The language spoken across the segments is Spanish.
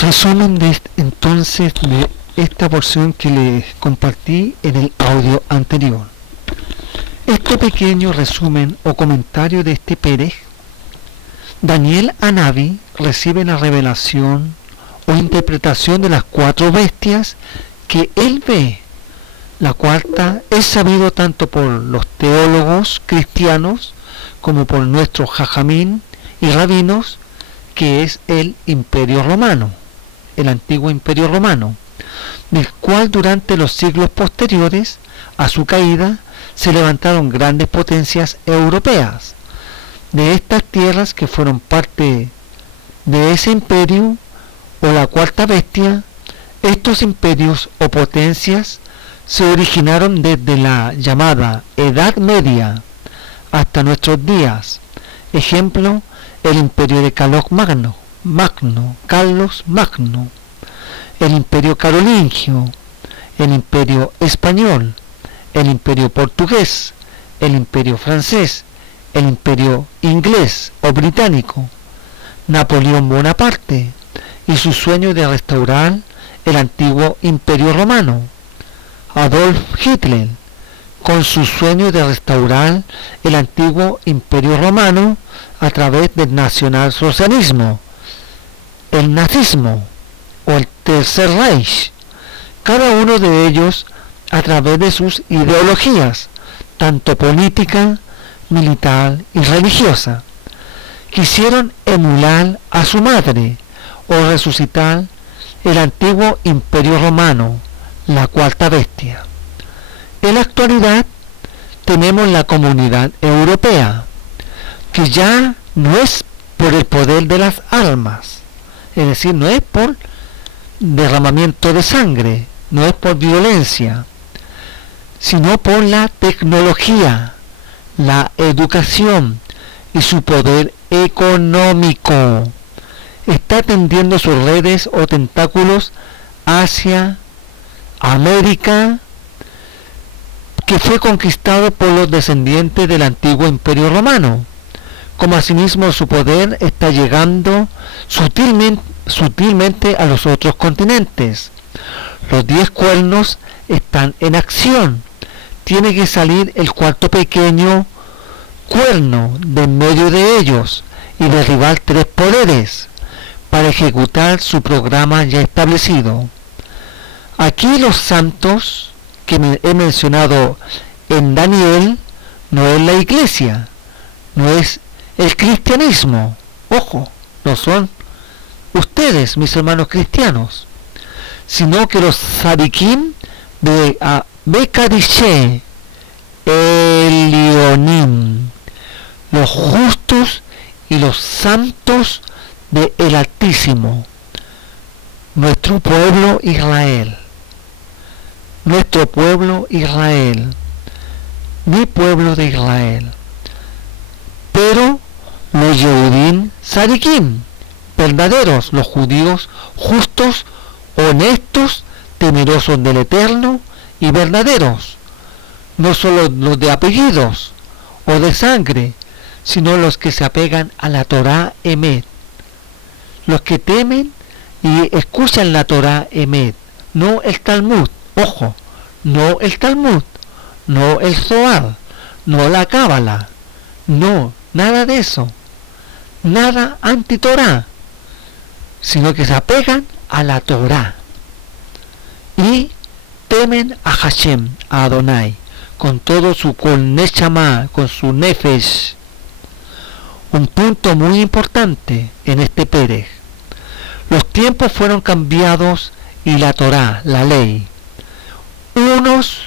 Resumen entonces de esta porción que les compartí en el audio anterior. Este pequeño resumen o comentario de este Pérez, Daniel Hanabi recibe la revelación o interpretación de las 4 bestias que él ve. La cuarta es sabido tanto por los teólogos cristianos como por nuestros jajamín y rabinos, que es el Imperio Romano, el antiguo Imperio Romano, del cual durante los siglos posteriores a su caída se levantaron grandes potencias europeas. De estas tierras que fueron parte de ese imperio o la cuarta bestia, estos imperios o potencias se originaron desde la llamada Edad Media hasta nuestros días. Ejemplo, el imperio de Carlos Magno, el imperio carolingio, el imperio español, el imperio portugués, el imperio francés, el imperio inglés o británico, Napoleón Bonaparte y su sueño de restaurar el antiguo imperio romano, Adolf Hitler con su sueño de restaurar el antiguo imperio romano a través del nacionalsocialismo, el nazismo o el Tercer Reich, cada uno de ellos a través de sus ideologías, tanto política, militar y religiosa. Quisieron emular a su madre o resucitar el antiguo imperio romano, la cuarta bestia. En la actualidad tenemos la comunidad europea, que ya no es por el poder de las armas, es decir, no es por derramamiento de sangre, no es por violencia, sino por la tecnología, la educación y su poder económico. Está tendiendo sus redes o tentáculos hacia América, que fue conquistado por los descendientes del antiguo imperio romano, como asimismo su poder está llegando sutilmente a los otros continentes. Los 10 cuernos están en acción. Tiene que salir el cuarto pequeño cuerno de en medio de ellos y derribar 3 poderes para ejecutar su programa ya establecido. Aquí los santos que he mencionado en Daniel no es la iglesia, no es el cristianismo. Ojo, no son ustedes, mis hermanos cristianos, sino que los Sadikim de Bekadishe Elionim, los justos y los santos de el Altísimo, nuestro pueblo Israel, mi pueblo de Israel. Pero los Yehudim Sadikim, verdaderos, los judíos justos, honestos, temerosos del Eterno y verdaderos, no solo los de apellidos o de sangre, sino los que se apegan a la Torá Emet, los que temen y escuchan la Torá Emet, no el Talmud, ojo, no el Talmud, no el Zohar, no la Cábala, no, nada de eso, nada anti-Torá, sino que se apegan a la Torá y temen a Hashem, a Adonai, con todo su Neshama, con su Nefesh. Un punto muy importante en este Pérez: los tiempos fueron cambiados y la Torá, la ley. Unos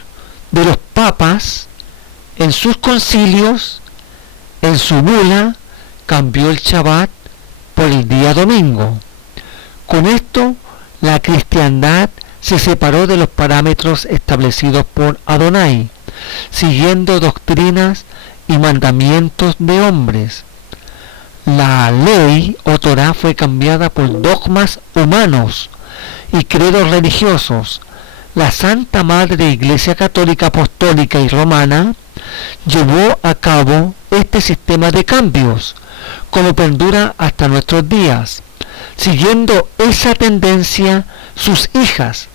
de los papas en sus concilios, en su bula, cambió el Shabbat por el día domingo. Con esto, la cristiandad se separó de los parámetros establecidos por Adonai, siguiendo doctrinas y mandamientos de hombres. La ley o Torá fue cambiada por dogmas humanos y credos religiosos. La Santa Madre Iglesia Católica Apostólica y Romana llevó a cabo este sistema de cambios, como perdura hasta nuestros días. Siguiendo esa tendencia, sus hijas,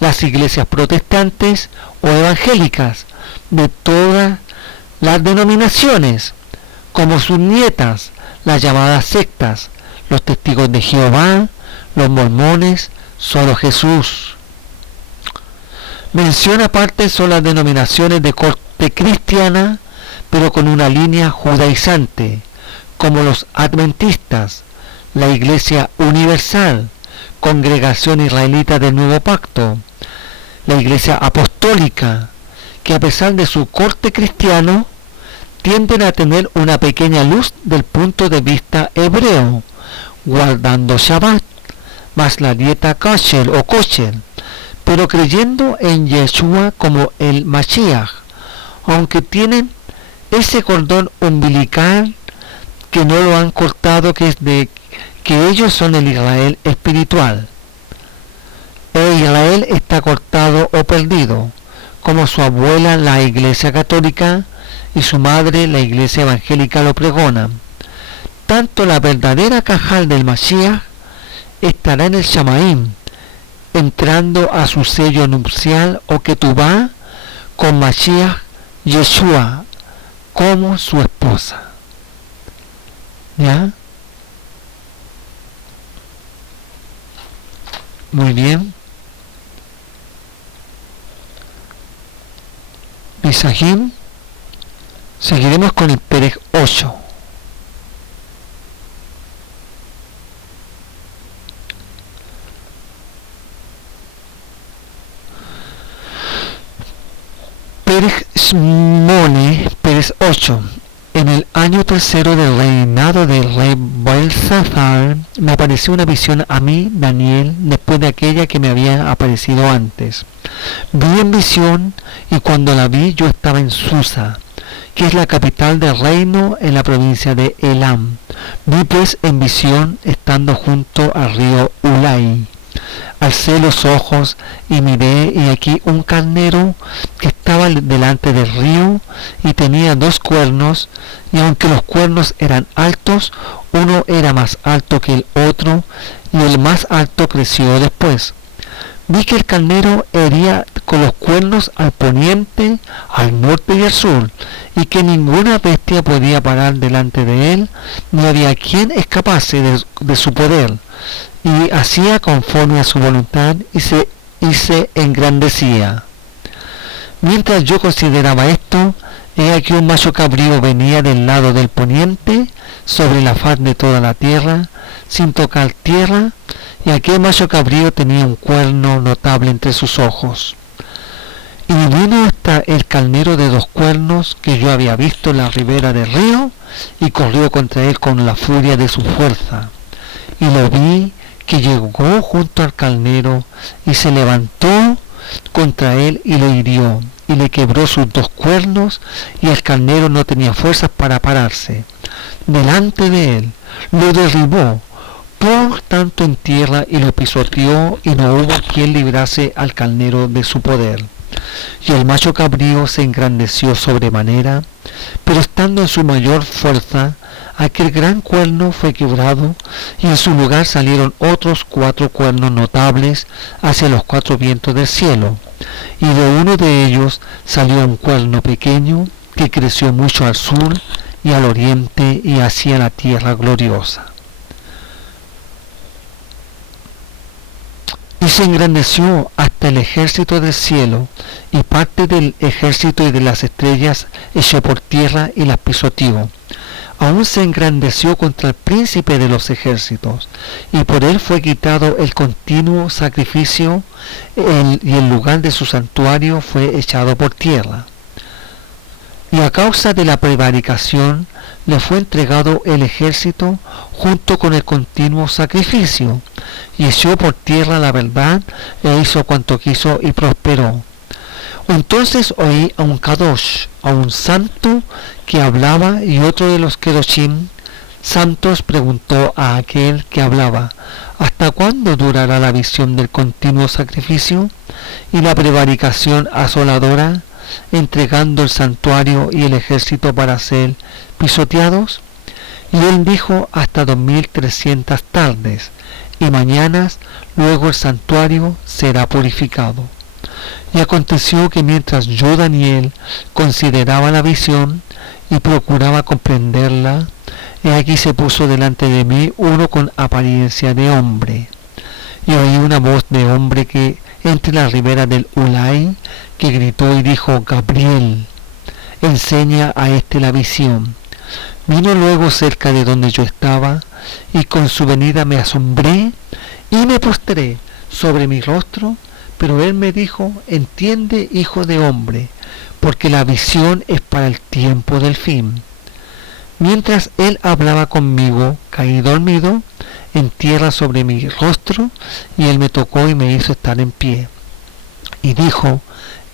las iglesias protestantes o evangélicas de todas las denominaciones, como sus nietas, las llamadas sectas, los testigos de Jehová, los mormones, solo Jesús. Mención aparte son las denominaciones de corte cristiana, pero con una línea judaizante, como los adventistas, la Iglesia Universal, Congregación Israelita del Nuevo Pacto, la Iglesia Apostólica, que a pesar de su corte cristiano, tienden a tener una pequeña luz del punto de vista hebreo, guardando Shabbat, más la dieta kosher o kosher, pero creyendo en Yeshua como el Mashiach, aunque tienen ese cordón umbilical que no lo han cortado, que es de que ellos son el Israel espiritual. El Israel está cortado o perdido, como su abuela la Iglesia Católica y su madre la Iglesia Evangélica lo pregonan. Tanto la verdadera Cajal del Mashiach estará en el Shamaim, entrando a su sello nupcial o Ketubá con Mashiach Yeshua como su esposa. ¿Ya? Muy bien. Misahim. Seguiremos con el Perej 8. Perej Shmone, Perej 8. En el año tercero del reinado del rey Belsazar, me apareció una visión a mí, Daniel, después de aquella que me había aparecido antes. Vi en visión, y cuando la vi yo estaba en Susa, que es la capital del reino en la provincia de Elam. Vi pues en visión, estando junto al río Ulai. Alcé los ojos y miré, y aquí un carnero que estaba delante del río y tenía 2 cuernos, y aunque los cuernos eran altos, uno era más alto que el otro, y el más alto creció después. Vi que el carnero hería con los cuernos al poniente, al norte y al sur, y que ninguna bestia podía parar delante de él, ni había quien escapase de su poder, y hacía conforme a su voluntad y se engrandecía. Mientras yo consideraba esto, he aquí un macho cabrío venía del lado del poniente, sobre la faz de toda la tierra, sin tocar tierra, y aquel macho cabrío tenía un cuerno notable entre sus ojos. Y vino hasta el carnero de 2 cuernos que yo había visto en la ribera del río, y corrió contra él con la furia de su fuerza. Y lo vi que llegó junto al carnero, y se levantó contra él y lo hirió, y le quebró sus 2 cuernos, y el carnero no tenía fuerzas para pararse delante de él, lo derribó por tanto en tierra y lo pisoteó, y no hubo quien librase al carnero de su poder. Y el macho cabrío se engrandeció sobremanera, pero estando en su mayor fuerza, aquel gran cuerno fue quebrado, y en su lugar salieron otros 4 cuernos notables hacia los 4 vientos del cielo, y de uno de ellos salió un cuerno pequeño que creció mucho al sur y al oriente y hacia la tierra gloriosa. Y se engrandeció hasta el ejército del cielo, y parte del ejército y de las estrellas echó por tierra y las pisoteó. Aún se engrandeció contra el príncipe de los ejércitos, y por él fue quitado el continuo sacrificio, y el lugar de su santuario fue echado por tierra. Y a causa de la prevaricación le fue entregado el ejército junto con el continuo sacrificio, y echó por tierra la verdad, e hizo cuanto quiso y prosperó. Entonces oí a un Kadosh, a un santo que hablaba, y otro de los Kedoshim santos preguntó a aquel que hablaba: ¿hasta cuándo durará la visión del continuo sacrificio y la prevaricación asoladora, entregando el santuario y el ejército para ser pisoteados? Y él dijo: hasta 2300 tardes y mañanas, luego el santuario será purificado. Y aconteció que mientras yo, Daniel, consideraba la visión y procuraba comprenderla, he aquí se puso delante de mí uno con apariencia de hombre. Y oí una voz de hombre que entre la ribera del Ulai, que gritó y dijo: Gabriel, enseña a este la visión. Vino luego cerca de donde yo estaba, y con su venida me asombré y me postré sobre mi rostro, pero él me dijo: entiende, hijo de hombre, porque la visión es para el tiempo del fin. Mientras él hablaba conmigo, caí dormido en tierra sobre mi rostro, y él me tocó y me hizo estar en pie. Y dijo: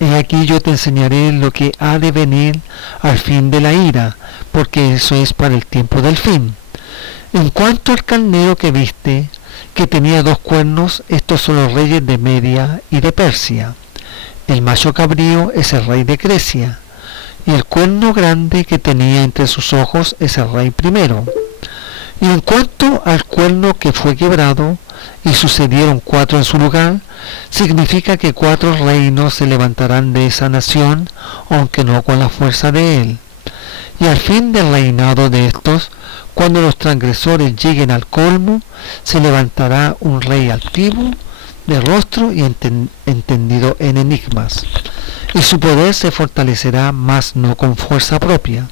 he aquí yo te enseñaré lo que ha de venir al fin de la ira, porque eso es para el tiempo del fin. En cuanto al carnero que viste, que tenía 2 cuernos, estos son los reyes de Media y de Persia. El macho cabrío es el rey de Grecia, y el cuerno grande que tenía entre sus ojos es el rey primero. Y en cuanto al cuerno que fue quebrado, y sucedieron 4 en su lugar, significa que 4 reinos se levantarán de esa nación, aunque no con la fuerza de él. Y al fin del reinado de estos, cuando los transgresores lleguen al colmo, se levantará un rey altivo, de rostro y entendido en enigmas. Y su poder se fortalecerá, mas no con fuerza propia,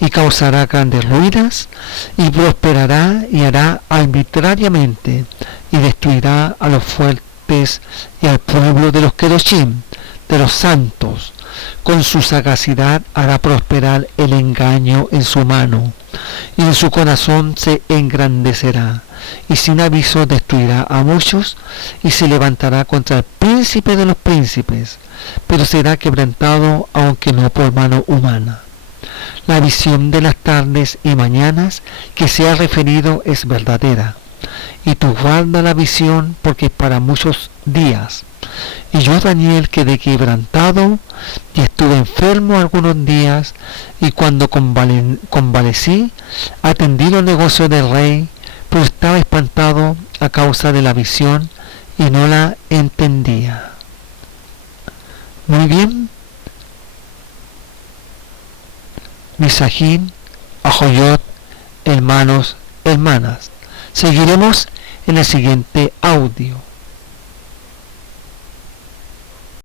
y causará grandes ruinas, y prosperará y hará arbitrariamente, y destruirá a los fuertes y al pueblo de los Kedoshim, de los santos. Con su sagacidad hará prosperar el engaño en su mano, y en su corazón se engrandecerá, y sin aviso destruirá a muchos, y se levantará contra el príncipe de los príncipes, pero será quebrantado, aunque no por mano humana. La visión de las tardes y mañanas que se ha referido es verdadera, y tú guarda la visión, porque es para muchos días. Y yo, Daniel, quedé quebrantado y estuve enfermo algunos días, y cuando convalecí, atendí los negocios del rey, pero estaba espantado a causa de la visión y no la entendía. Muy bien. Misajín, Ajoyot, hermanos, hermanas. Seguiremos en el siguiente audio.